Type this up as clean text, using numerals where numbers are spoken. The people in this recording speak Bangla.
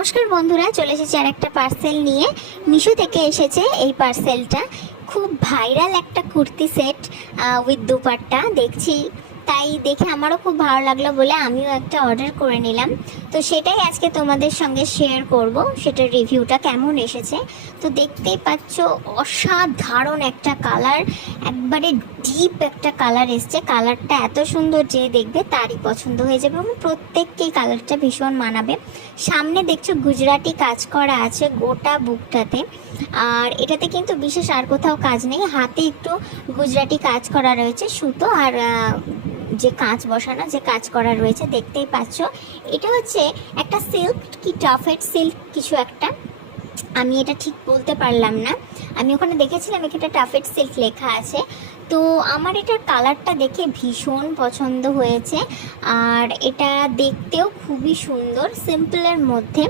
নমস্কার বন্ধুরা, চলে এসেছি আর একটা পার্সেল নিয়ে। মিশো থেকে এসেছে এই পার্সেলটা। খুব ভাইরাল একটা কুর্তি সেট উইথ দুপাট্টা দেখছি, তাই দেখে আমারও খুব ভালো লাগলো বলে আমিও একটা অর্ডার করে নিলাম। তো সেটাই আজকে তোমাদের সঙ্গে শেয়ার করব, সেটার রিভিউটা কেমন এসেছে। তো দেখতেই পাচ্ছ অসাধারণ একটা কালার, একবারে ডিপ একটা কালার এসছে। কালারটা এত সুন্দর যে দেখবে তারই পছন্দ হয়ে যাবে এবং প্রত্যেককেই কালারটা ভীষণ মানাবে। সামনে দেখছো গুজরাটি কাজ করা আছে গোটা বুকটাতে, আর এটাতে কিন্তু বিশেষ আর কোথাও কাজ নেই, হাতে একটু গুজরাটি কাজ করা রয়েছে, সুতো আর যে কাঁচ বসানো যে কাজ করা রয়েছে দেখতেই পাচ্ছ। এটা হচ্ছে একটা সিল্ক কি টাফেট সিল্ক কিছু একটা, আমি এটা ঠিক বলতে পারলাম না। আমি ওখানে দেখেছিলাম এখানে টাফেট সিল্ক লেখা আছে। তো আমার এটার কালারটা দেখে ভীষণ পছন্দ হয়েছে, আর এটা দেখতেও খুবই সুন্দর, সিম্পলের মধ্যে।